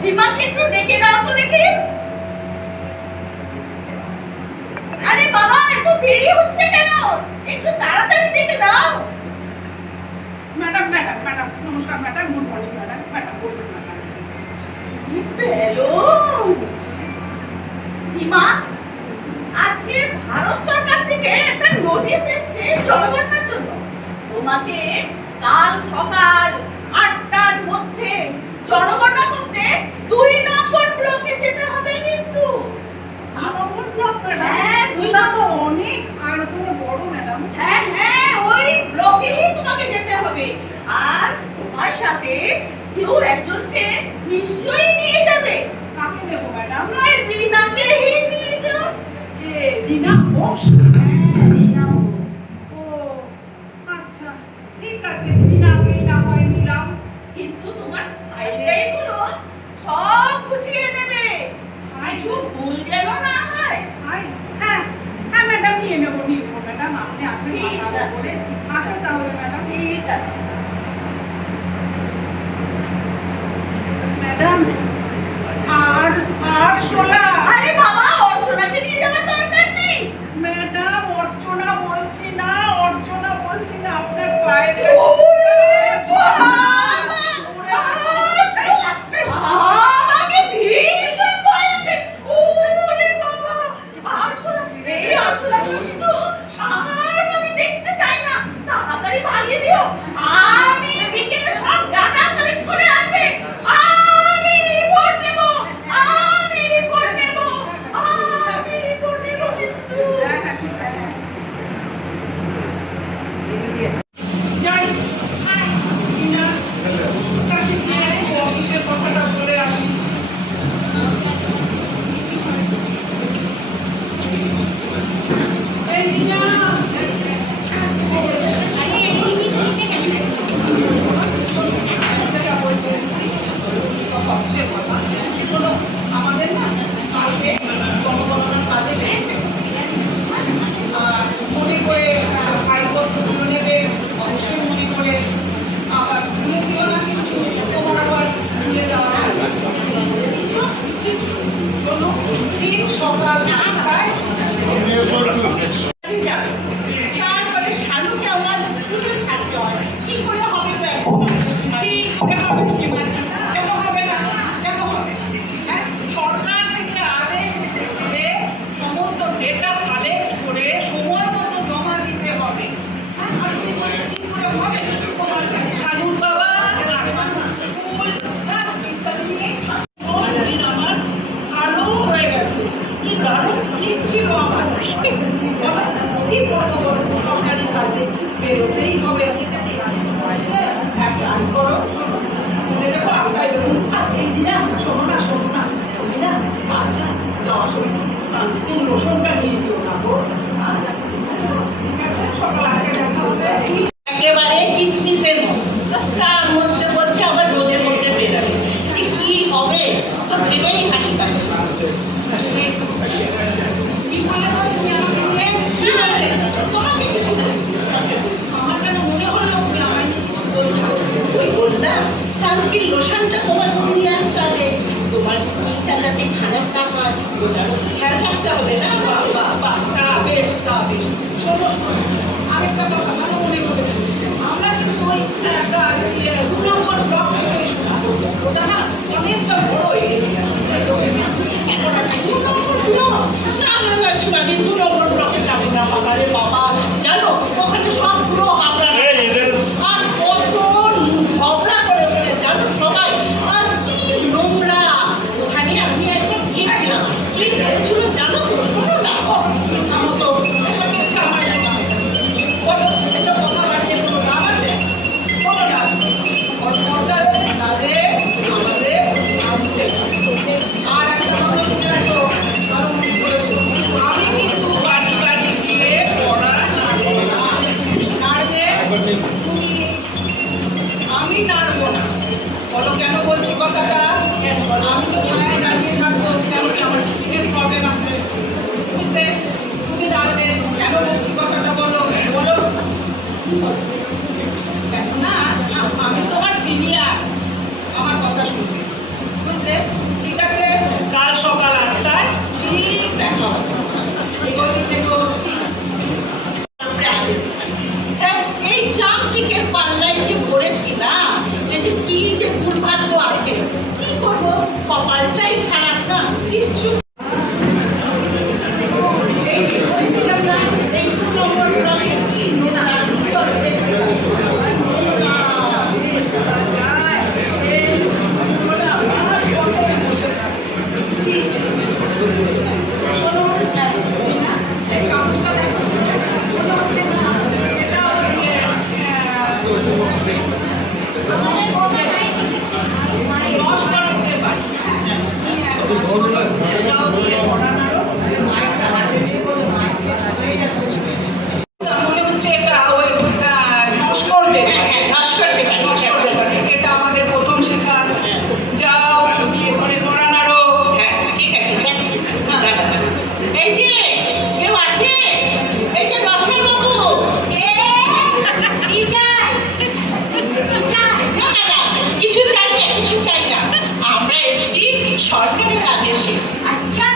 সীমাকে একটু ডেকে দাও তো দেখি। আরে বাবা, এত দেরি হচ্ছে কেন? একটু তাড়াতাড়ি ডেকে দাও। ম্যাডাম ম্যাডাম ম্যাডাম নমস্কার madam, good morning madam. Madam বলবেন ম্যাডাম। হ্যালো সীমা, আজকে ভারত সরকার থেকে একটা নোটিশ এসেছে জনগণনার জন্য। তোমাকে কাল সকাল 8টার মধ্যে জনগণনা করতে 2 নম্বর ব্লকে যেতে হবে কিন্তু। 7 নম্বর ব্লক ম্যাডাম? হ্যাঁ, 2 নম্বর। অনেক আয়তনে বড় ম্যাডাম। হ্যাঁ হ্যাঁ, ওই ব্লকেই তোমাকে যেতে হবে। আর তোমার সাথে কেউ একজনকে নিশ্চয়ই নিয়ে যাবে। কাকে নেবো ম্যাডাম? রিনাকে নিয়ে যাও। রিনা ঘোষ? হ্যাঁ, রিনা। ও আচ্ছা, ঠিক আছে, রিনাকেই না হয় নিলাম। কিন্তু তোমার ফাইলগুলো সব গুছিয়ে নেবে, কিছু ভুল যেন না হয়। হ্যাঁ হ্যাঁ ম্যাডাম, নিয়ে নেবো ম্যাডাম। আপনি আছেন ঠিক মাথার আছে। উপরে। আসা তাহলে ম্যাডাম। ঠিক আছে ম্যাডাম, আর আর শোলা। আরে বাবা, অর্চনাকে নিয়ে যাওয়ার দরকার নেই। ম্যাডাম, অর্চনা বলছি না, অর্চনা বলছি না, আপনার পায়ের আমাকে ভীষণ ভয় আসে। ওরে বাবা, আরশোলা, এই আরশোলা দুষ্টু, আর আমি দেখতে চাই না। তাড়াতাড়ি ভাগিয়ে দিও। আমি বিকেলে সব ডাটা কালেক্ট করে আনবে। আমি রিপোর্ট নেব, আমি রিপোর্ট নেব, আমি রিপোর্ট নেব কিন্তু। হ্যাঁ হ্যাঁ, ঠিক আছে। যাই, রিনার কাছে গিয়ে অফিসের কথাটা বলে আসি। এই রিনা, আমাদের না কালকে জনগণনার কাজে বেরোতে হবে। আর মনে করে ফাইলপত্রগুলো নেবে, অবশ্যই মনে করে। আবার ভুলে দিও না কিন্তু, তোমার আবার ভুলে যাওয়ার চলো, ঠিক সকাল 8টায় যাবে। তারপরে শালুকে আমার স্কুলে ছাড়তে হয়। কি করে হবে গো এখন? ঠিক হবে সীমানা, কেন হবে না? কেন হবে? হ্যাঁ, সরকার থেকে আদেশ এসেছে সমস্ত ডেটা কালেক্ট করে সময় মতো জমা দিতে হবে। হ্যাঁ, আমি কি বলছি, কি করে হবে? তোমার শালুর বাবা স্কুল ইত্যাদি নিয়ে দিন আমার ভালো হয়ে গেছে। কি দারুণ স্লিপ ছিল আমার। বাবা, কি করবো বলো, সরকারি কাজে বেরোতেই হবে। এক কাজ করো, শুনে দেখো আটটায় বেরোন। আর এই দিনে শোনো না, তুমি না যাওয়ার সময় সানস্ক্রিন লোশনটা নিয়ে দিও না গো। ঠিক আছে, সকাল 8টায় দেখা হবে। একেবারে কিসমিসের মতো, তার মধ্যে বলছে আবার রোদের মধ্যে বেরাবে। যে কি হবে তো ভেবেই হাসি পাচ্ছে। কি বলে গো তুমি আমাকে নিয়ে? কি বলে? তোমাকে কিছু আমার কেন মনে হলো তুমি আমায় নিয়ে কিছু বলছো? ওই বললাম সানস্ক্রিন লোশনটা তোমার জন্য নিয়ে আসতে হবে। তোমার স্কিনটা যাতে খারাপ না হয় ওটারও খেয়াল রাখতে হবে না। বাহ, তা বেশ চলো দেখতে পাচ্ছি। মনে হচ্ছে এটা ওই নস্করদের এটা আমাদের প্রথম শেখা। যাও বিয়ে করে পড়ানারো। হ্যাঁ ঠিক আছে যাচ্ছি। এই যে কেউ আছে? এই যে নস্কর বাবু। কিছু চাই না, কিছু চাই না। আমরা এসছি সরকারের আদেশে। আচ্ছা,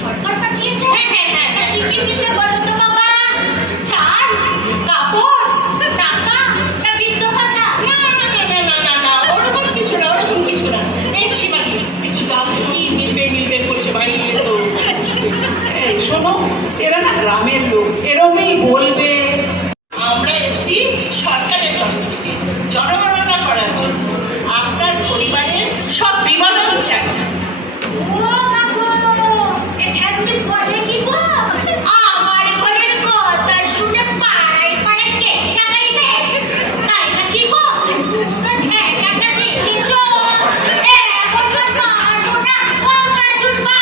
সরকার পাঠিয়েছে? হ্যাঁ, হ্যাঁ, হ্যাঁ, হ্যাঁ। কি কি মিলবে বলো তো বাবা? চাল, কাপড়, টাকা, না বৃদ্ধ ভাতা? না না না না না না না ওরকম কিছু না, ওরকম কিছু না। এই সীমাদি একটু যাও তো, কি মিলবে করছে ভাই। এ তো এই শোনো, এরা না গ্রামের লোক, এরমেই বলবে। আমরা এসছি সরকারের তরফ থেকে জনগণনা করার জন্য। আপনার পরিবারের সব বিবরণ চাই। ও বাবা, এ ঠাকুর বলে কি গো? আমার ঘরের কথা শুনে পাড়ায় পাড়ায় কেচ্ছা গাইবে। তাই না কি গো? তো ঠেকাটা দিচ্ছ। এখন তো মারবো না, ও কাজুর মা।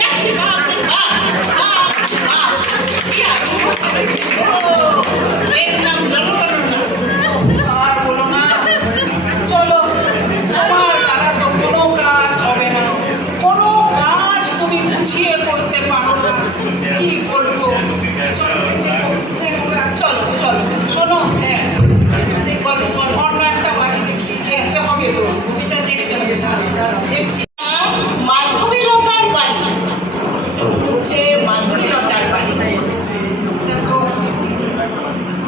যাচ্ছি বাপ রে বাপ, বাপ, বাপ। কি এর নাম জনগণনা। আর বলো না, চলো, তোমার দ্বারা তো কোনো কাজ হবে না, কোনো কাজ তুমি গুছিয়ে করতে পারো না। কি করবো? চলো, চলো চলো শোনো, হ্যাঁ বলো বলো। অন্য একটা বাড়ি দেখি, দেখতে হবে তো, এটা দেখতে হবে। দেখছি মাধবীলতার বাড়ি, হচ্ছে মাধবীলতার বাড়ি। দেখো,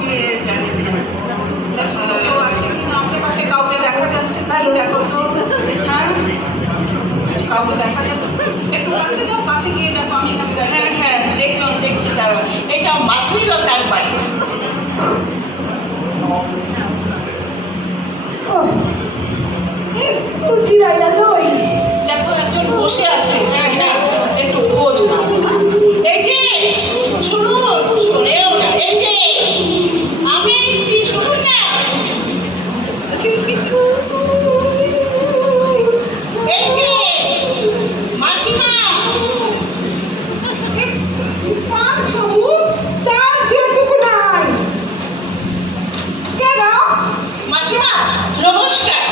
কে জানে দেখো তো কেউ আছে কিনা আশেপাশে, কাউকে দেখা যাচ্ছে তাই দেখো তো। হ্যাঁ, কাউকে দেখা যাচ্ছে? একটু কাছে যাও, কাছে গিয়ে দেখো, আমি এখানে দেখা হ্যাঁ যাচ্ছে। হ্যাঁ দেখছি দেখছি দাঁড়াও। এটা মাধবীলতার বাড়ি। দেখো একজন বসে আছে, হ্যাঁ হ্যাঁ, একটু খোঁজ নাও। এই যে শুনুন, শোনেও না। এই যে আমি এসছি, শুনুন না। এই যে মাসিমা, মাসিমা নমস্কার।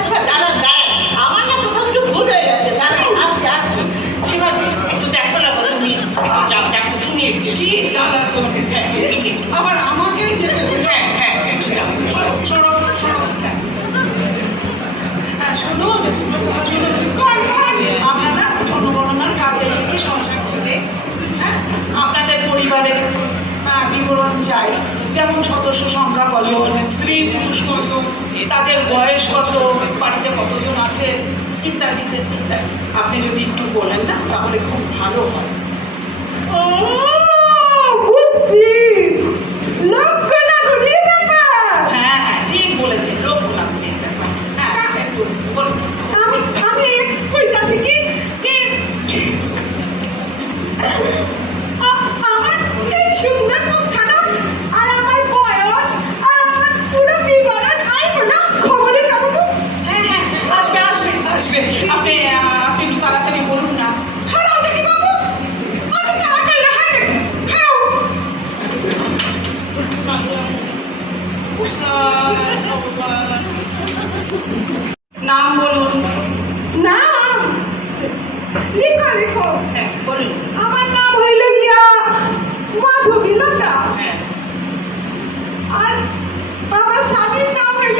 আচ্ছা দাঁড়ান দাঁড়ান, আমার না কোথাও একটু ভুল হয়ে গেছে। দাঁড়ান আসছি আসছি। সীমাদি একটু দেখো না গো, তুমি একটু যাও, দেখো তুমি একটু। কি জ্বালা তোমাকে? হ্যাঁ এদিকে একটু। আবার আমাকেই যেতে হবে। হ্যাঁ হ্যাঁ একটু যাও। সরো, সরো, সরো। হ্যাঁ, শুনুন, শুনুন। আমরা না জনগণনার কাজে এসেছি সংসার করতে। হ্যাঁ, আপনাদের পরিবারের বিবরণ চাই, যেমন সদস্য সংখ্যা কজন, স্ত্রী পুরুষ কত, তাদের বয়স কত, বাড়িতে কতজন আছে, ইত্যাদি ইত্যাদি। আপনি যদি একটু বলেন না তাহলে খুব ভালো হয়। হ্যাঁ হ্যাঁ ঠিক বলেছেন, লোক নাগরিক ব্যাপার। হ্যাঁ একটু বলুন। হ্যাঁ হ্যাঁ, আসবে আসবে আসবে। আপনি আপনি একটু তাড়াতাড়ি বলুন না। নাম বলুন। হ্যাঁ বলুন। আমার নাম হইল গিয়া মাধবীলতা, হ্যাঁ আর আমার স্বামীর নাম হইল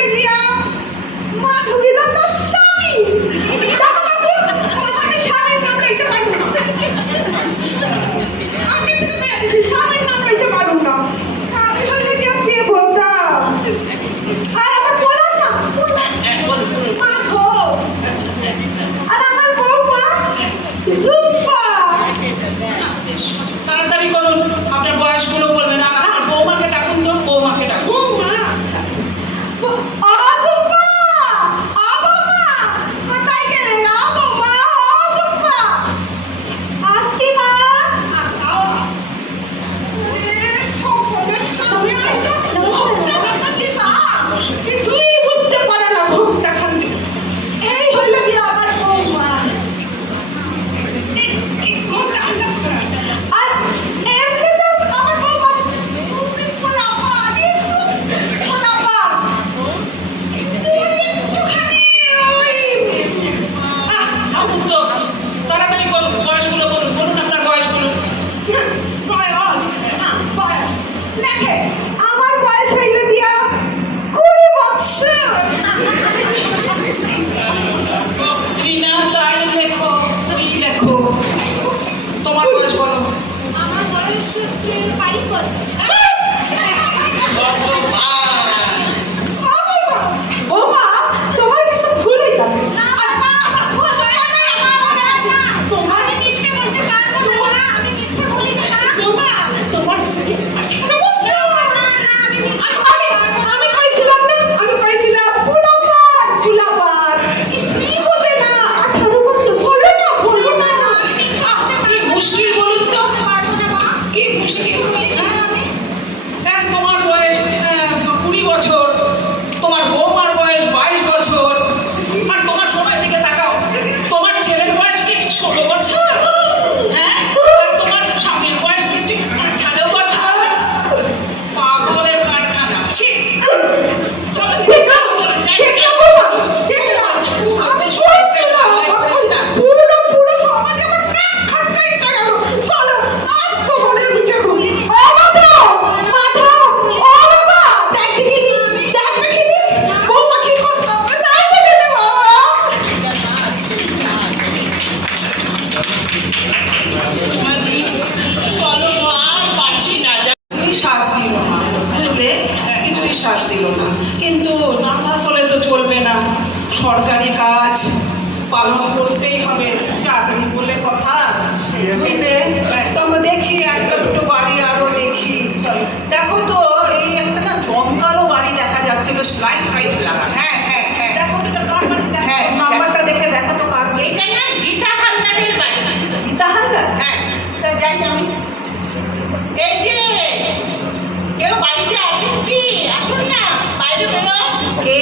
সরকারি কাজ পালন করতেই হবে, চাকরি বলে কথা। বুঝলে? তো আমরা দেখি একটা দুটো বাড়ি আরো দেখি। দেখো তো এই একটা না জমকালো বাড়ি দেখা যাচ্ছে, বেশ লাইট ফাইট লাগা। হ্যাঁ হ্যাঁ হ্যাঁ দেখো তো এটা কার বাড়ি, দেখো হ্যাঁ, নাম্বারটা দেখে দেখো তো কার বাড়ি। এইটা না গীতা হালদারের বাড়ি। গীতা হালদার? হ্যাঁ, তা যাই আমি। এই যে কেউ বাড়িতে আছেন কি? আসুন না, বাইরে বেরো। কে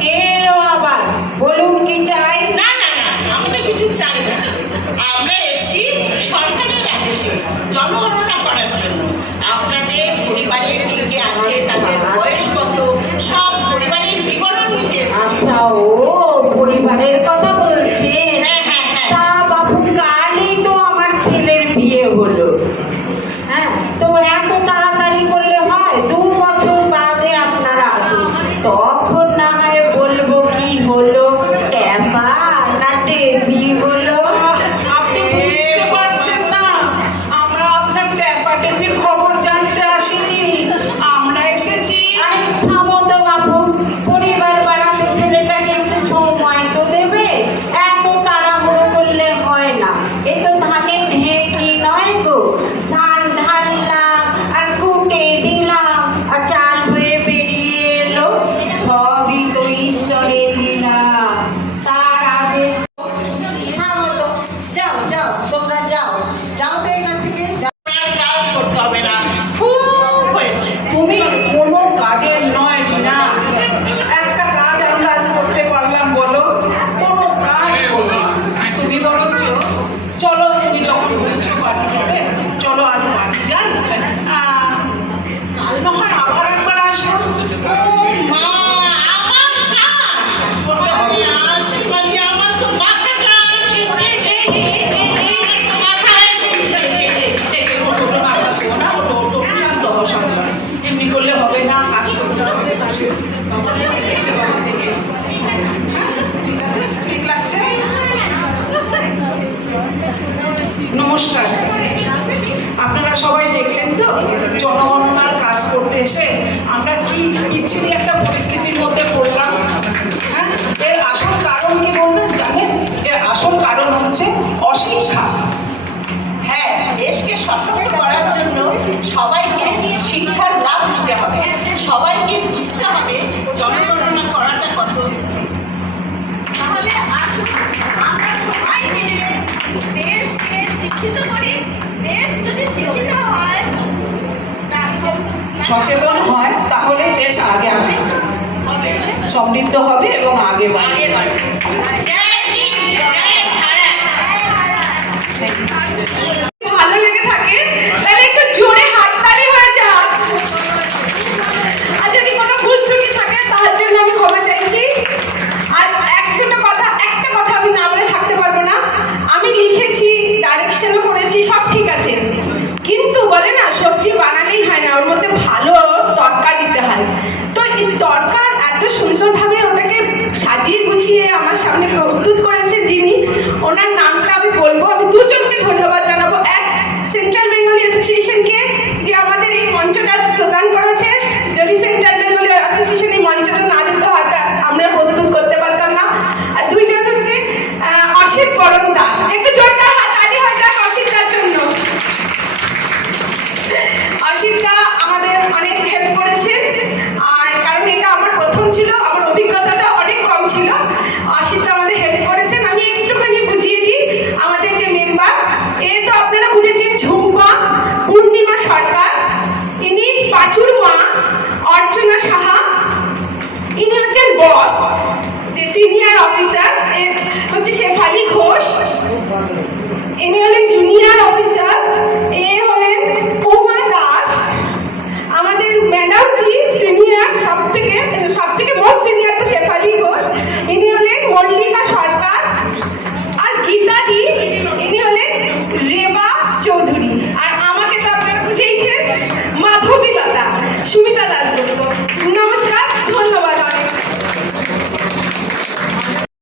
কে এলো আবার? বলুন কি চাই? না না না, আমি তো কিছু চাই না। আমরা এসছি সরকারের আদেশে জনগণনা করার জন্য। আপনাদের পরিবারের কি কি আছে, তাদের বয়স কত, সব পরিবারের বিবরণ নিতে এসছি। আচ্ছা, ও পরিবারের কথা বলছেন? হ্যাঁ হ্যাঁ হ্যাঁ। তা বাবু, কালই তো আমার ছেলের বিয়ে হলো। হ্যাঁ, তো এত তাড়াতাড়ি করলে হয়? 2 বছর বাদে আপনারা আসুন, তখন না হয় বলবো কি হলো, ট্যাপা না টেপি হলো। আপনি বুঝতে পারছেন না, আমরা আপনার ট্যাপাটেপির খবর জানতে আসিনি, আমরা এসেছি। আরে থামো তো বাবু, পরিবার বাড়াতে ছেলেটাকে একটু সময় তো দেবে, এত তাড়াহুড়ো করলে হয় না। এ তো ধানের ঢেঁকি নয় গো, ধান ঢাললাম আর কুটে দিলাম আর চাল হয়ে বেরিয়ে এলো। সবই তো ঈশ্বরের লীলা, তার আদেশ। থামো তো, যাও যাও, তোমরা যাও যাও তো এখান থেকে যাও। আপনার কাজ করতে হবে না, খুব হয়েছে। তুমি কোনো কাজের নয় না, একটা কাজ আমরা আজ করতে পারলাম বলো? কোনো কাজ করলাম না। তুমি বরঞ্চ চলো, তুমি যখন বলছো বাড়ি যেতে, চলো আজ বাড়ি যাই। কাল না হয় আবার একবার আসবো। ও মা, আমার কাজ করতে হবে। আর শিবাজি, আমার তো মাথাটা মাথায় এমনি করলে হবে না, কাজ করতে হবে। ঠিক আছে, ঠিক লাগছে? নমস্কার। আপনারা সবাই দেখলেন তো জনগণনার কাজ করতে এসে আমরা কি বিচ্ছিরি একটা পরিস্থিতির মধ্যে পড়লাম। হ্যাঁ, এর আসল কারণ কি বলবেন জানেন? এর আসল কারণ হচ্ছে অশিক্ষা। হ্যাঁ, দেশকে সশক্ত করার জন্য সবাইকে শিক্ষার লাভ দিতে হবে, সবাইকে বুঝতে হবে জনগণনা করাটা কত উচিত। তাহলে আসুন আমরা সবাই মিলে দেশকে শিক্ষিত করি। দেশ যদি শিক্ষিত হয়, সচেতন হয়, তাহলে দেশ আগে আসবে, সমৃদ্ধ হবে এবং আগে বাড়বে। জয় হিন্দ, জয় ভারত। ভালো লেগে থাকে তাহলে একটু জোরে হাততালি হয়ে যাক। আর যদি কোনো ভুল ত্রুটি থাকে তার জন্য আমি ক্ষমা চাইছি। আর একটা কথা আমি না বলে থাকতে পারবো না। আমি লিখেছি, ডাইরেকশনও করেছি, সব ঠিক আছে, কিন্তু বলে না সবজি বানালেই হয় না, ওর মধ্যে ভালো তড়কা দিতে হয়। তো এই তড়কার এত সুন্দরভাবে ওটাকে সাজিয়ে গুছিয়ে আমার সামনে প্রস্তুত করেছেন যিনি, ওনার নামটা আমি বলবো। আমি দুজনকে ধন্যবাদ জানাবো। এক, সেন্ট্রাল বেঙ্গলি অ্যাসোসিয়েশনকে, যে আমাদের এই মঞ্চটা প্রদান করেছে। যদি সেন্ট্রাল বেঙ্গলি অ্যাসোসিয়েশন এই মঞ্চটা না দিতে হয়তো আমরা প্রস্তুত করতে পারতাম না। আর দুইজন হচ্ছে অসিত বরণ দাস। একটু জোরদার হাততালি হয়ে যাক অসিতদার জন্য। অসিতদা আমাদের অনেক হেল্প করেছেন, আর কারণ এটা আমার প্রথম ছিল, আমার অভিজ্ঞতাটা অনেক কম ছিল। অসিতদা আমাদের হেল্প করেছেন। আমি একটুখানি বুঝিয়ে দিই আমাদের যে মেম্বার, এ তো আপনারা বুঝেছেন, ঝুম্পা পূর্ণিমা সরকার, ইনি পাঁচুর মা অর্চনা সাহা, ইনি হচ্ছেন বস, যে সিনিয়র অফিসার হচ্ছে শেফালি ঘোষ, ইনি হলেন জুনিয়র অফিসার